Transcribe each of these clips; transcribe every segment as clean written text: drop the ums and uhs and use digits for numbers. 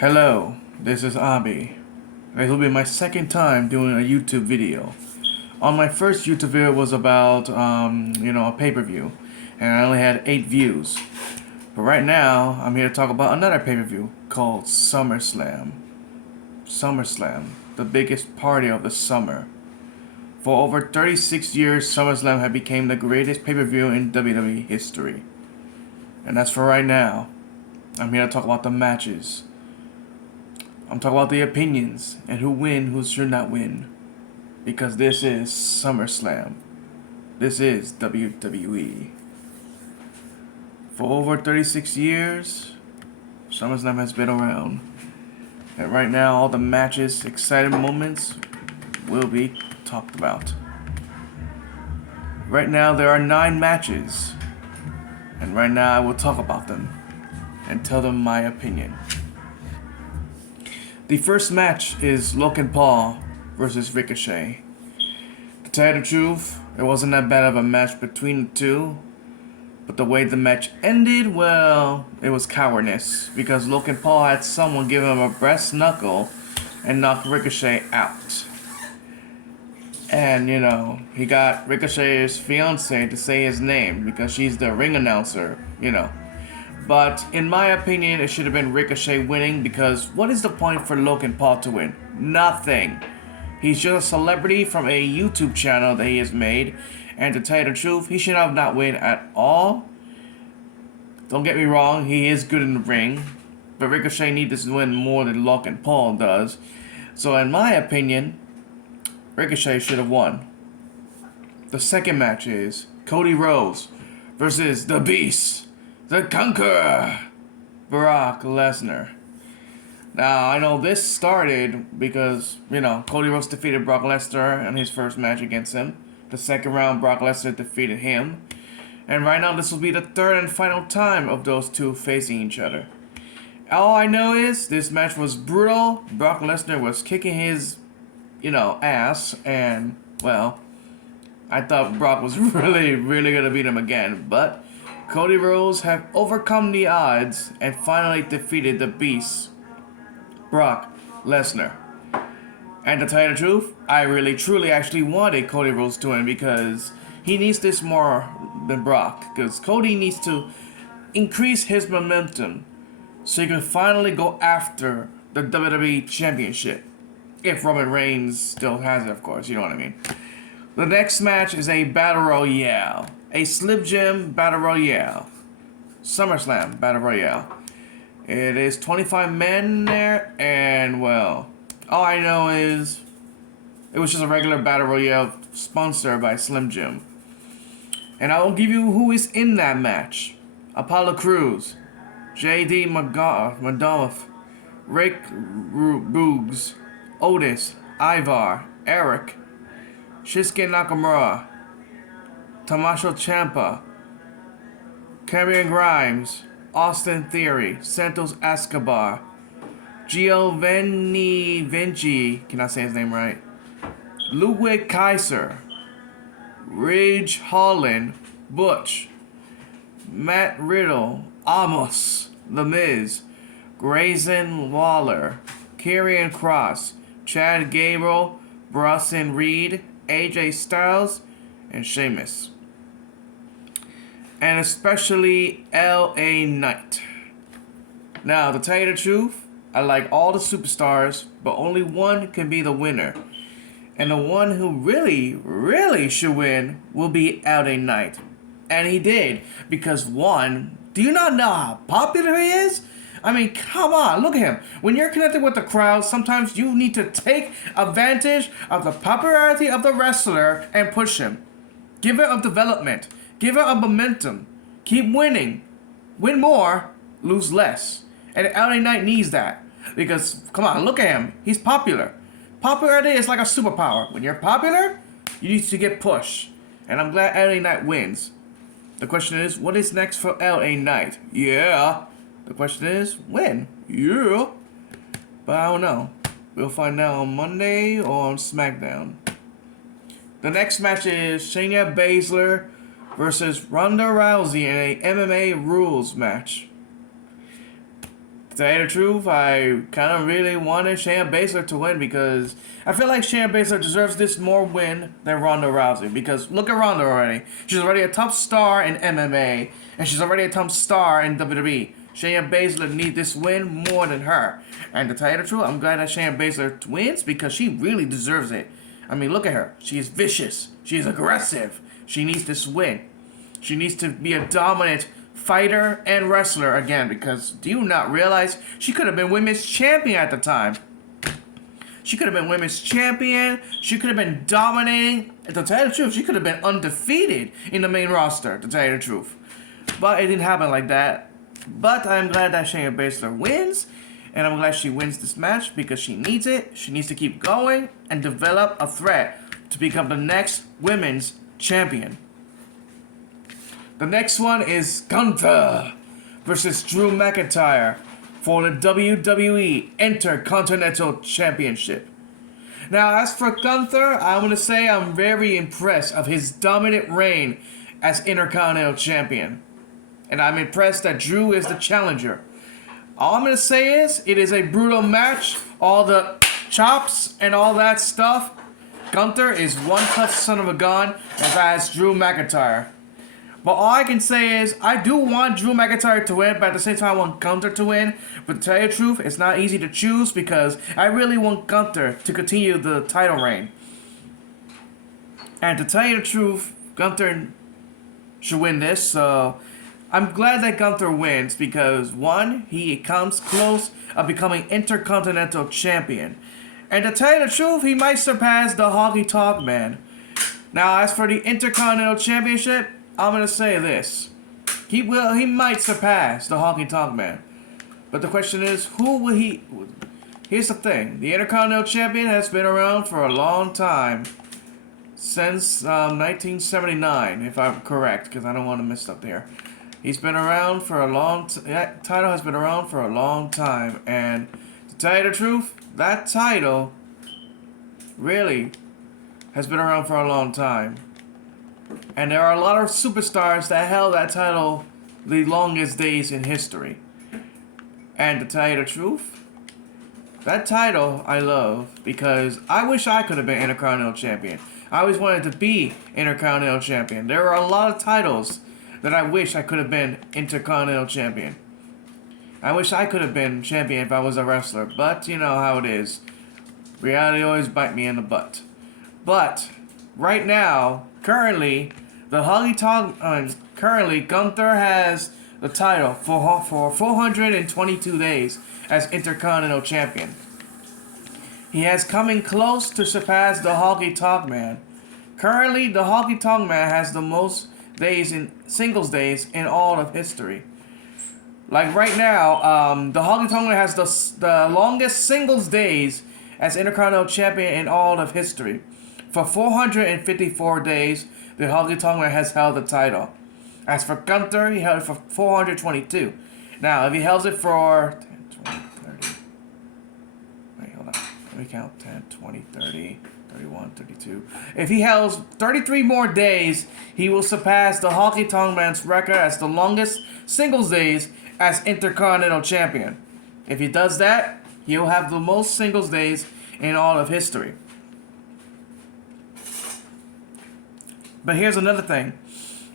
Hello, this is Abi. This will be my second time doing a YouTube video. On my first YouTube video was about, a pay-per-view, and I only had 8 views. But right now, I'm here to talk about another pay-per-view called SummerSlam. SummerSlam, the biggest party of the summer. For over 36 years, SummerSlam had become the greatest pay-per-view in WWE history. And that's for right now. I'm here to talk about the matches. I'm talking about the opinions and who win, who should not win. Because this is SummerSlam. This is WWE. For over 36 years, SummerSlam has been around. And right now, all the matches, exciting moments will be talked about. Right now, there are 9 matches. And right now, I will talk about them and tell them my opinion. The first match is Logan Paul versus Ricochet. To tell you the truth, it wasn't that bad of a match between the two. But the way the match ended, well, it was cowardice. Because Logan Paul had someone give him a breast knuckle and knock Ricochet out. And, he got Ricochet's fiance to say his name because she's the ring announcer, But in my opinion, it should have been Ricochet winning because what is the point for Logan Paul to win? Nothing. He's just a celebrity from a YouTube channel that he has made. And to tell you the truth, he should have not win at all. Don't get me wrong, he is good in the ring. But Ricochet needs to win more than Logan Paul does. So in my opinion, Ricochet should have won. The second match is Cody Rhodes versus The Beast, the Conqueror, Brock Lesnar. Now, I know this started because, Cody Rhodes defeated Brock Lesnar in his first match against him. The second round, Brock Lesnar defeated him. And right now, this will be the third and final time of those two facing each other. All I know is this match was brutal. Brock Lesnar was kicking his, ass. And, well, I thought Brock was really going to beat him again. But Cody Rhodes have overcome the odds and finally defeated the Beast, Brock Lesnar. And to tell you the truth, I really truly actually wanted Cody Rhodes to win because he needs this more than Brock. Because Cody needs to increase his momentum so he can finally go after the WWE Championship. If Roman Reigns still has it, of course, you know what I mean. The next match is a Battle Royale. A Slim Jim Battle Royale. SummerSlam Battle Royale. It is 25 men there, and well, all I know is it was just a regular Battle Royale sponsored by Slim Jim. And I will give you who is in that match. Apollo Crews, J.D. McDonough, Rick Boogs, Otis, Ivar, Eric, Shinsuke Nakamura, Tommaso Ciampa, Cameron Grimes, Austin Theory, Santos Escobar, Giovanni Vinci, can I say his name right? Ludwig Kaiser, Ridge Holland, Butch, Matt Riddle, Amos, The Miz, Grayson Waller, Karrion Kross, Chad Gable, Bronson Reed, AJ Styles, and Sheamus. And especially LA Knight. Now, to tell you the truth, I like all the superstars, but only one can be the winner. And the one who really should win will be LA Knight. And he did, because one, do you not know how popular he is? I mean, come on, look at him. When you're connected with the crowd, sometimes you need to take advantage of the popularity of the wrestler and push him. Give it a development. Give it a momentum. Keep winning. Win more, lose less. And LA Knight needs that. Because, come on, look at him. He's popular. Popularity is like a superpower. When you're popular, you need to get pushed. And I'm glad LA Knight wins. The question is, what is next for LA Knight? Yeah. The question is, when? Yeah. But I don't know. We'll find out on Monday or on SmackDown. The next match is Shayna Baszler versus Ronda Rousey in a MMA rules match. tell you the truth, I kind of really wanted Shayna Baszler to win because I feel like Shayna Baszler deserves this more win than Ronda Rousey. Because look at Ronda already. She's already a top star in MMA, and she's already a top star in WWE. Shayna Baszler needs this win more than her. And to tell you the truth, I'm glad that Shayna Baszler wins because she really deserves it. I mean, look at her. She is vicious. She is aggressive. She needs this win. She needs to be a dominant fighter and wrestler again, because do you not realize she could have been women's champion at the time? She could have been women's champion. She could have been dominating. To tell you the truth, she could have been undefeated in the main roster, to tell you the truth. But it didn't happen like that. But I'm glad that Shayna Baszler wins, and I'm glad she wins this match because she needs it. She needs to keep going and develop a threat to become the next women's champion. The next one is Gunther versus Drew McIntyre for the WWE Intercontinental Championship. Now, as for Gunther, I'm going to say I'm very impressed of his dominant reign as Intercontinental Champion. And I'm impressed that Drew is the challenger. All I'm going to say is, it is a brutal match. All the chops and all that stuff. Gunther is one tough son of a gun as Drew McIntyre. But all I can say is, I do want Drew McIntyre to win, but at the same time I want Gunther to win. But to tell you the truth, it's not easy to choose because I really want Gunther to continue the title reign. And to tell you the truth, Gunther should win this, so I'm glad that Gunther wins because, one, he comes close of becoming Intercontinental Champion. And to tell you the truth, he might surpass the Honky Tonk Man. Now, as for the Intercontinental Championship, I'm going to say this. He might surpass the Honky Tonk Man. But the question is, who will he... Here's the thing. The Intercontinental Champion has been around for a long time. Since 1979, if I'm correct, because I don't want to mess up there. He's been around for a long time. That title has been around for a long time. And to tell you the truth, that title really has been around for a long time. And there are a lot of superstars that held that title the longest days in history. And to tell you the truth, that title I love because I wish I could have been Intercontinental Champion. I always wanted to be Intercontinental Champion. There are a lot of titles that I wish I could have been Intercontinental Champion. I wish I could have been champion if I was a wrestler, but you know how it is. Reality always bite me in the butt. But right now, currently Gunther has the title for 422 days as Intercontinental Champion. He has coming close to surpass the Honky Tonk Man. Currently, the Honky Tonk Man has the most days in singles days in all of history. Like right now, the Honky Tonk Man has the longest singles days as Intercontinental Champion in all of history. For 454 days, the Honky Tonk Man has held the title. As for Gunther, he held it for 422. Now, if he holds it for 10, 20, 30... Wait, hold on. Let me count. 10, 20, 30, 31, 32. If he holds 33 more days, he will surpass the Honky Tonk Man's record as the longest singles days as Intercontinental Champion. If he does that, he will have the most singles days in all of history. But here's another thing.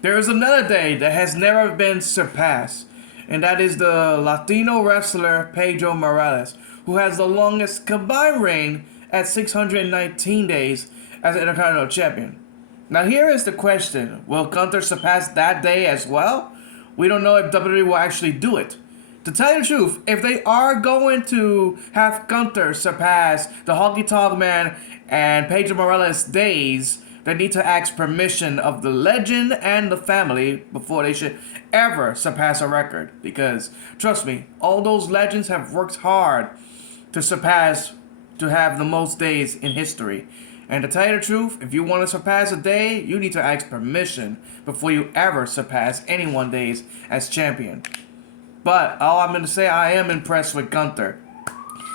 There is another day that has never been surpassed, and that is the Latino wrestler Pedro Morales, who has the longest combined reign at 619 days as Intercontinental Champion. Now here is the question. Will Gunther surpass that day as well? We don't know if WWE will actually do it. To tell you the truth, if they are going to have Gunther surpass the Honky Tonk Man and Pedro Morales days, they need to ask permission of the legend and the family before they should ever surpass a record. Because, trust me, all those legends have worked hard to have the most days in history. And to tell you the truth, if you want to surpass a day, you need to ask permission before you ever surpass anyone's days as champion. But all I'm going to say, I am impressed with Gunther.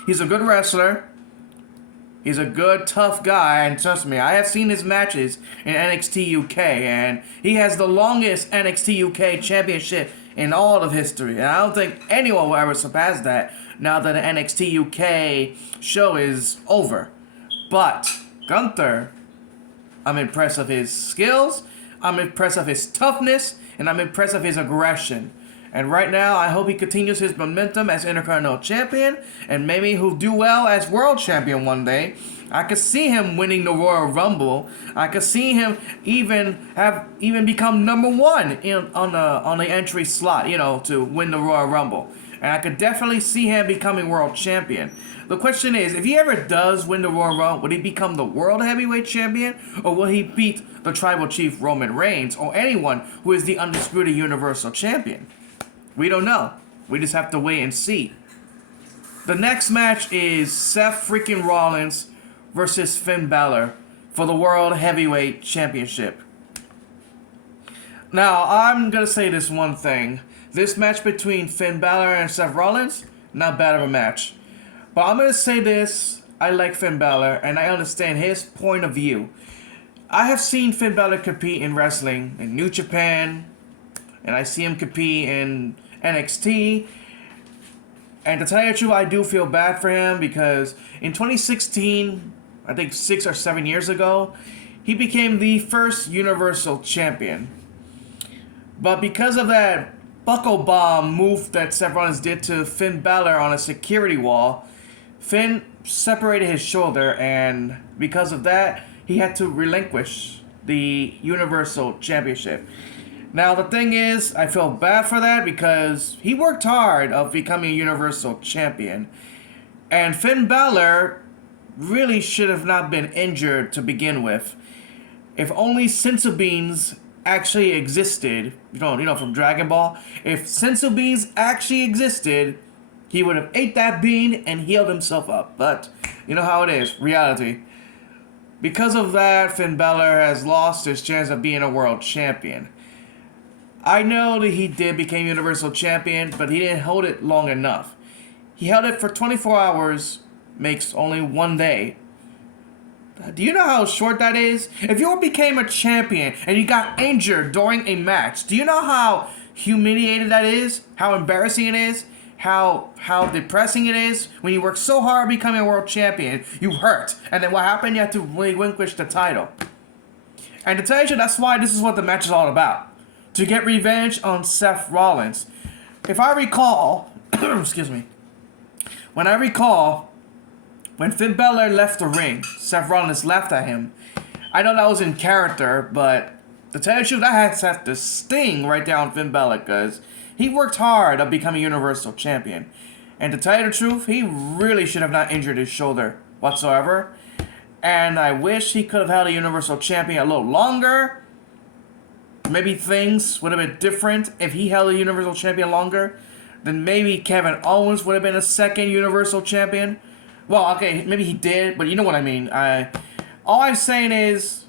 He's a good wrestler. He's a good, tough guy, and trust me, I have seen his matches in NXT UK, and he has the longest NXT UK championship in all of history. And I don't think anyone will ever surpass that now that the NXT UK show is over. But Gunther, I'm impressed of his skills, I'm impressed of his toughness, and I'm impressed of his aggression. And right now, I hope he continues his momentum as Intercontinental Champion, and maybe he'll do well as World Champion one day. I could see him winning the Royal Rumble. I could see him even become number one on the entry slot, to win the Royal Rumble. And I could definitely see him becoming World Champion. The question is, if he ever does win the Royal Rumble, would he become the World Heavyweight Champion, or will he beat the Tribal Chief Roman Reigns, or anyone who is the undisputed Universal Champion? We don't know. We just have to wait and see. The next match is Seth freaking Rollins versus Finn Balor for the World Heavyweight Championship. Now, I'm going to say this one thing. This match between Finn Balor and Seth Rollins, not bad of a match. But I'm going to say this. I like Finn Balor, and I understand his point of view. I have seen Finn Balor compete in wrestling in New Japan, and I see him compete in NXT. And to tell you the truth, I do feel bad for him because in 2016, I think 6 or 7 years ago, he became the first Universal Champion. But because of that buckle bomb move that Seth Rollins did to Finn Balor on a security wall, Finn separated his shoulder, and because of that, he had to relinquish the Universal Championship. Now, the thing is, I feel bad for that because he worked hard of becoming a Universal Champion. And Finn Balor really should have not been injured to begin with. If only Senzu Beans actually existed, from Dragon Ball, if Senzu Beans actually existed, he would have ate that bean and healed himself up. But, you know how it is, reality. Because of that, Finn Balor has lost his chance of being a world champion. I know that he did become Universal Champion, but he didn't hold it long enough. He held it for 24 hours, makes only 1 day. Do you know how short that is? If you became a champion and you got injured during a match, do you know how humiliating that is? How embarrassing it is? How depressing it is? When you work so hard becoming a world champion, you hurt. And then what happened? You have to relinquish the title. And to tell you, that's why this is what the match is all about. To get revenge on Seth Rollins. If I recall, excuse me, when Finn Balor left the ring, Seth Rollins laughed at him. I know that was in character, but to tell you the truth, that had set the sting right there on Finn Balor because he worked hard at becoming Universal Champion. And to tell you the truth, he really should have not injured his shoulder whatsoever. And I wish he could have held a Universal Champion a little longer. Maybe things would have been different if he held a Universal Champion longer. Then maybe Kevin Owens would have been a second Universal Champion. Well, okay, maybe he did, but you know what I mean. All I'm saying is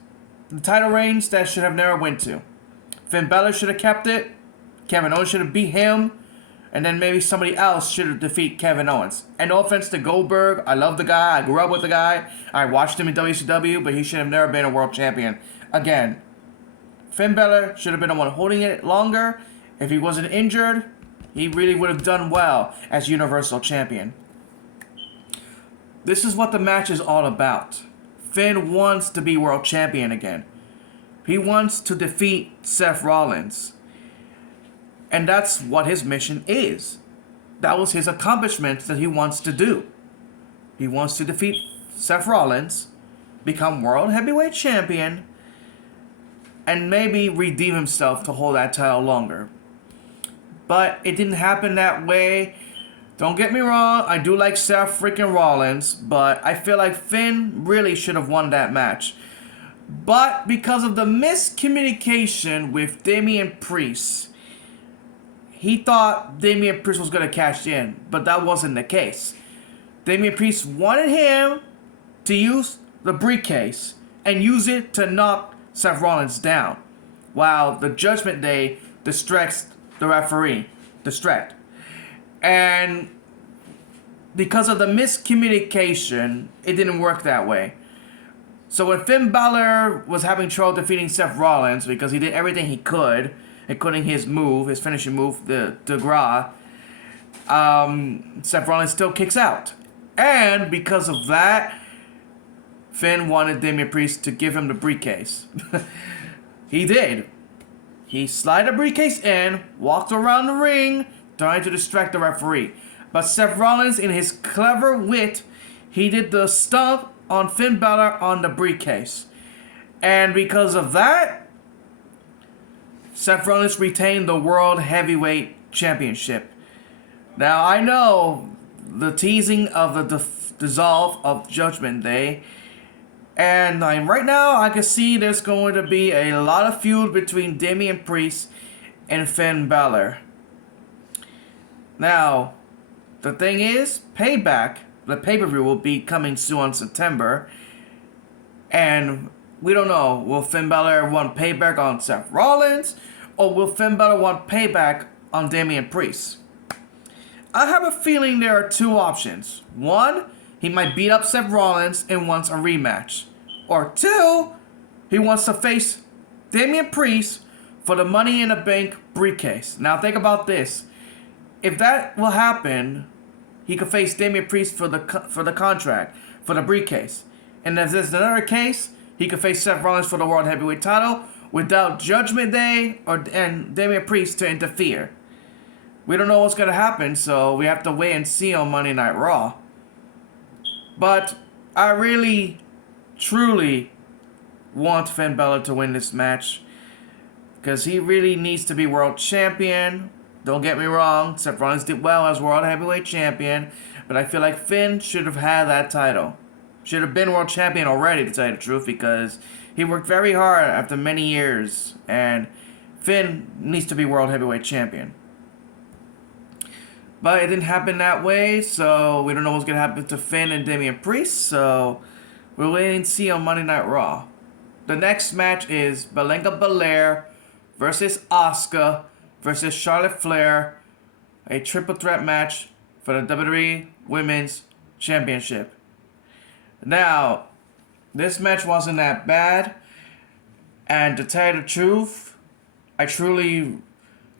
the title reigns that should have never went to. Finn Balor should have kept it. Kevin Owens should have beat him. And then maybe somebody else should have defeated Kevin Owens. And no offense to Goldberg. I love the guy. I grew up with the guy. I watched him in WCW, but he should have never been a world champion. Again, Finn Balor should have been the one holding it longer. If he wasn't injured, he really would have done well as Universal Champion. This is what the match is all about. Finn wants to be world champion again. He wants to defeat Seth Rollins. And that's what his mission is. That was his accomplishment that he wants to do. He wants to defeat Seth Rollins, become World Heavyweight Champion, and maybe redeem himself to hold that title longer. But it didn't happen that way. Don't get me wrong, I do like Seth freaking Rollins, but I feel like Finn really should have won that match. But because of the miscommunication with Damian Priest, he thought Damian Priest was going to cash in, but that wasn't the case. Damian Priest wanted him to use the briefcase and use it to knock Seth Rollins down, while the Judgment Day distracts the referee. And because of the miscommunication, it didn't work that way. So when Finn Balor was having trouble defeating Seth Rollins because he did everything he could, including his move, his finishing move, the Gras, Seth Rollins still kicks out. And because of that, Finn wanted Damian Priest to give him the briefcase. He did. He slid the briefcase in, walked around the ring, trying to distract the referee. But Seth Rollins, in his clever wit, he did the stomp on Finn Balor on the briefcase. And because of that, Seth Rollins retained the World Heavyweight Championship. Now, I know the teasing of the dissolve of Judgment Day. And right now, I can see there's going to be a lot of feud between Damian Priest and Finn Balor. Now, the thing is, Payback, the pay-per-view, will be coming soon in September. And we don't know, will Finn Balor want payback on Seth Rollins? Or will Finn Balor want payback on Damian Priest? I have a feeling there are two options. One, he might beat up Seth Rollins and wants a rematch. Or two, he wants to face Damian Priest for the Money in the Bank briefcase. Now think about this. If that will happen, he could face Damian Priest for the contract, for the briefcase. And if there's another case, he could face Seth Rollins for the World Heavyweight title without Judgment Day and Damian Priest to interfere. We don't know what's going to happen, so we have to wait and see on Monday Night Raw. But I really, truly want Finn Balor to win this match, because he really needs to be world champion. Don't get me wrong, Seth Rollins did well as world heavyweight champion, but I feel like Finn should have had that title. Should have been world champion already, to tell you the truth, because he worked very hard after many years, and Finn needs to be world heavyweight champion. But it didn't happen that way, so we don't know what's going to happen to Finn and Damian Priest, so we'll wait and see on Monday Night Raw. The next match is Bianca Belair versus Asuka versus Charlotte Flair, a triple threat match for the WWE Women's Championship. Now, this match wasn't that bad, and to tell you the truth, I truly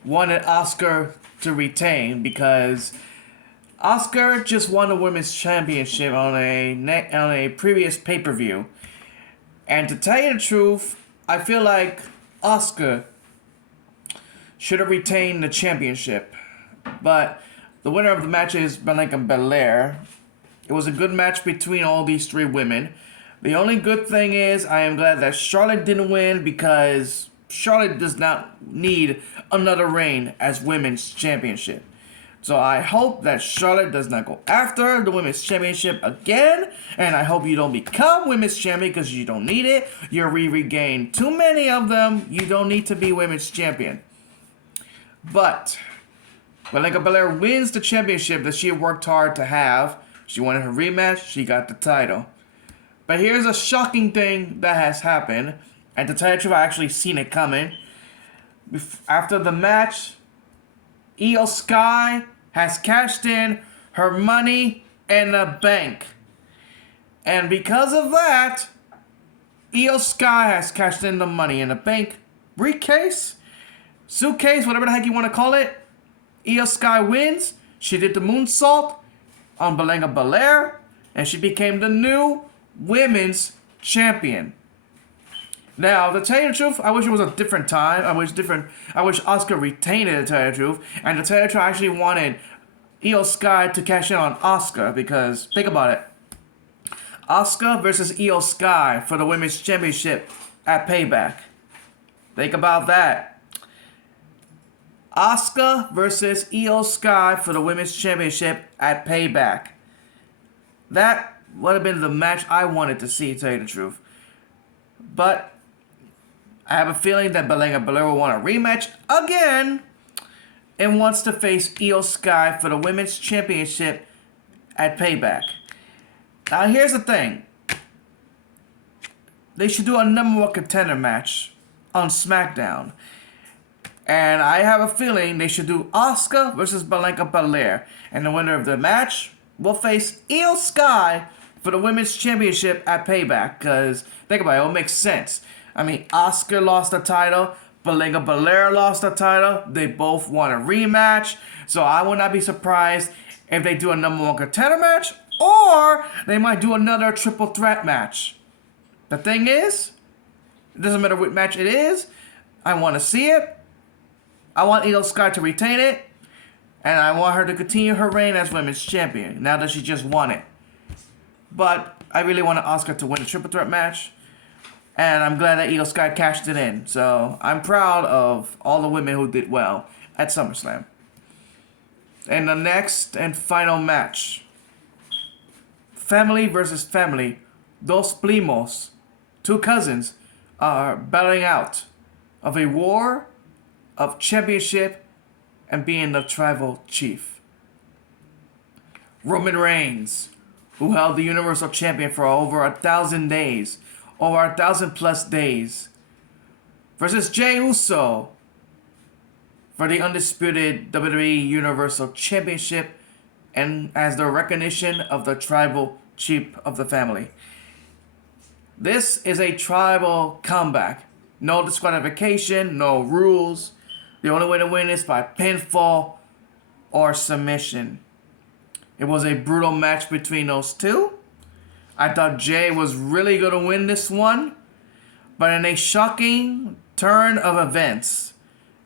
wanted Asuka to retain, because Asuka just won the Women's Championship on a previous pay-per-view. And to tell you the truth, I feel like Asuka should have retained the championship. But the winner of the match is Bianca Belair. It was a good match between all these three women. The only good thing is I am glad that Charlotte didn't win, because Charlotte does not need another reign as Women's Championship. So I hope that Charlotte does not go after the Women's Championship again. And I hope you don't become Women's Champion, because you don't need it. You regain too many of them. You don't need to be Women's Champion. But Bianca Belair wins the championship that she worked hard to have. She wanted her rematch. She got the title. But here's a shocking thing that has happened. And to tell you the truth, I actually seen it coming. After the match, Io Sky has cashed in her Money in the Bank. And because of that, Io Sky has cashed in the Money in the Bank briefcase, suitcase, whatever the heck you want to call it. Io Sky wins. She did the moonsault on Bianca Belair, and she became the new Women's Champion. Now, to tell you the truth, I wish it was a different time. I wish Asuka retained it, to tell you the truth. And to tell you the truth, I actually wanted Io Sky to cash in on Asuka, because think about it. Asuka versus Io Sky for the Women's Championship at Payback. Think about that. Asuka versus Io Sky for the Women's Championship at Payback. That would have been the match I wanted to see, to tell you the truth. But I have a feeling that Bianca Belair will want a rematch again and wants to face Io Sky for the Women's Championship at Payback. Now, here's the thing. They should do a number one contender match on SmackDown. And I have a feeling they should do Asuka versus Bianca Belair. And the winner of the match will face Io Sky for the Women's Championship at Payback. Because, think about it, it will make sense. I mean, Asuka lost the title. Belinga Belair lost the title. They both want a rematch. So I would not be surprised if they do a number one contender match, or they might do another triple threat match. The thing is, it doesn't matter what match it is, I want to see it. I want Io Sky to retain it, and I want her to continue her reign as women's champion now that she just won it. But I really want Asuka to win the triple threat match, and I'm glad that Io Sky cashed it in. So I'm proud of all the women who did well at SummerSlam. And the next and final match, family versus family. Dos primos, two cousins, are battling out of a war of championship and being the tribal chief. Roman Reigns, who held the Universal Champion for over 1,000 days, over 1,000 plus days, versus Jey Uso for the undisputed WWE Universal Championship and as the recognition of the tribal chief of the family. This is a tribal comeback. No disqualification, no rules. The only way to win is by pinfall or submission. It was a brutal match between those two. I thought Jey was really going to win this one, but in a shocking turn of events,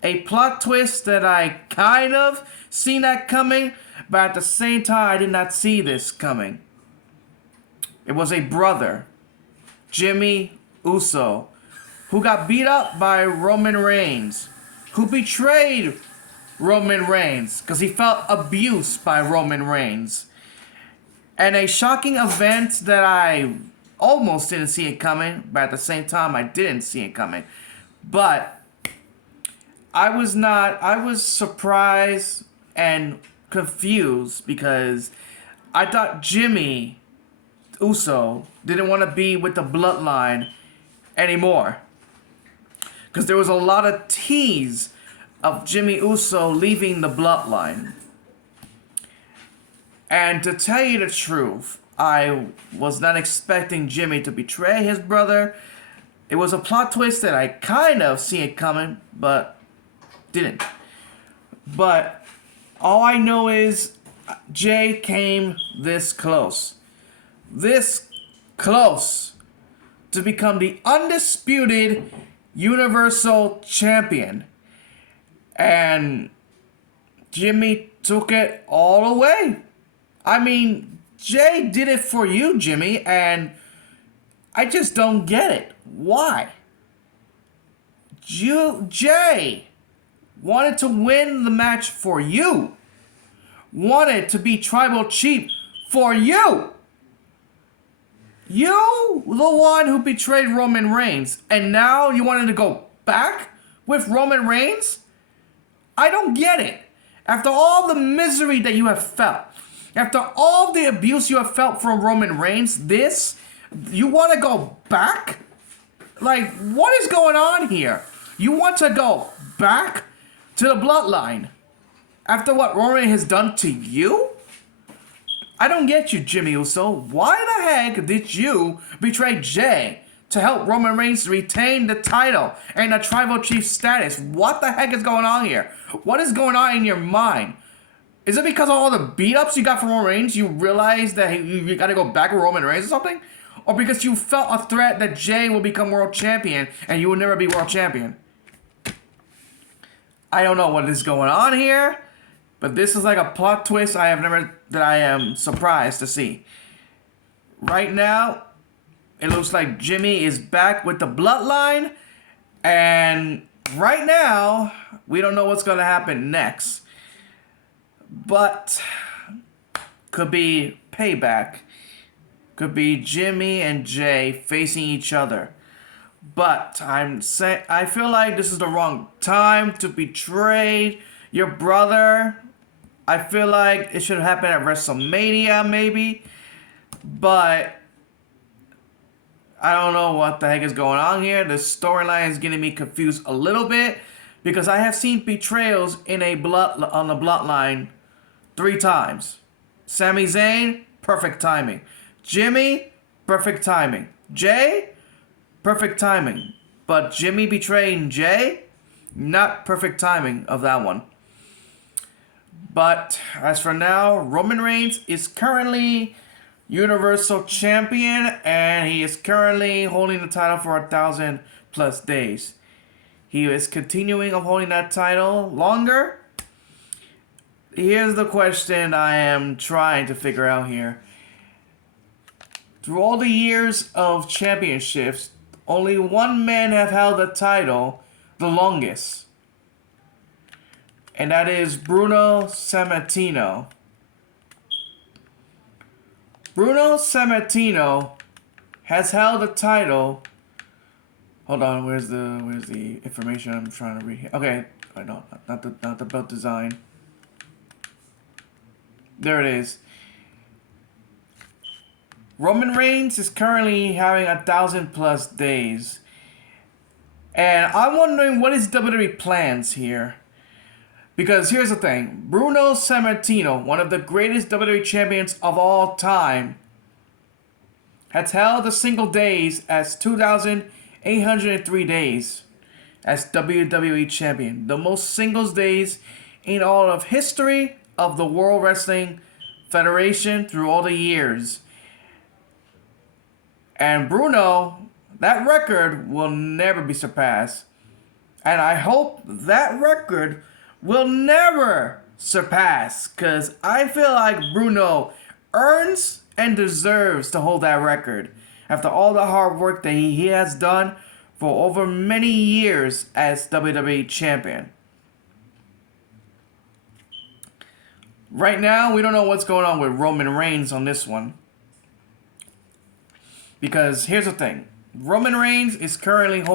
a plot twist that I kind of seen that coming, but at the same time I did not see this coming. It was a brother, Jimmy Uso, who got beat up by Roman Reigns, who betrayed Roman Reigns because he felt abused by Roman Reigns. And a shocking event that I almost didn't see it coming, but at the same time I didn't see it coming. But I was surprised and confused because I thought Jimmy Uso didn't want to be with the bloodline anymore. Because there was a lot of tease of Jimmy Uso leaving the bloodline. And to tell you the truth, I was not expecting Jimmy to betray his brother. It was a plot twist that I kind of see it coming, but didn't. But all I know is Jey came this close. This close to become the undisputed Universal Champion. And Jimmy took it all away. I mean, Jey did it for you, Jimmy, and I just don't get it. Why? Jey wanted to win the match for you. Wanted to be tribal chief for you. You, the one who betrayed Roman Reigns, and now you wanted to go back with Roman Reigns? I don't get it. After all the misery that you have felt, after all the abuse you have felt from Roman Reigns, you want to go back? Like, what is going on here? You want to go back to the bloodline after what Roman has done to you? I don't get you, Jimmy Uso. Why the heck did you betray Jey to help Roman Reigns retain the title and the tribal chief status? What the heck is going on here? What is going on in your mind? Is it because of all the beat-ups you got from Roman Reigns, you realized that you got to go back with Roman Reigns or something? Or because you felt a threat that Jey will become world champion and you will never be world champion? I don't know what is going on here, but this is like a plot twist I am surprised to see. Right now, it looks like Jimmy is back with the bloodline, and right now, we don't know what's going to happen next. But could be payback. Could be Jimmy and Jey facing each other. But I feel like this is the wrong time to betray your brother. I feel like it should happen at WrestleMania maybe. But I don't know what the heck is going on here. The storyline is getting me confused a little bit because I have seen betrayals on the bloodline 3 times. Sami Zayn, perfect timing. Jimmy, perfect timing. Jey, perfect timing. But Jimmy betraying Jey, Not perfect timing of that one. But as for now, Roman Reigns is currently Universal Champion, and he is currently holding the title for 1,000+ days. He is continuing of holding that title longer. Here's the question I am trying to figure out here. Through all the years of championships, only one man have held the title the longest. And that is Bruno Sammartino. Bruno Sammartino has held the title. Hold on, where's the information I'm trying to read here? Okay, no, not the belt design. There it is. Roman Reigns is currently having 1,000+ days. And I'm wondering what is WWE plans here. Because here's the thing. Bruno Sammartino, one of the greatest WWE champions of all time, has held the single days as 2,803 days as WWE champion. The most singles days in all of history of the World Wrestling Federation through all the years. And Bruno, that record will never be surpassed. And I hope that record will never surpass, because I feel like Bruno earns and deserves to hold that record after all the hard work that he has done for over many years as WWE champion. Right now, we don't know what's going on with Roman Reigns on this one. Because here's the thing. Roman Reigns is currently holding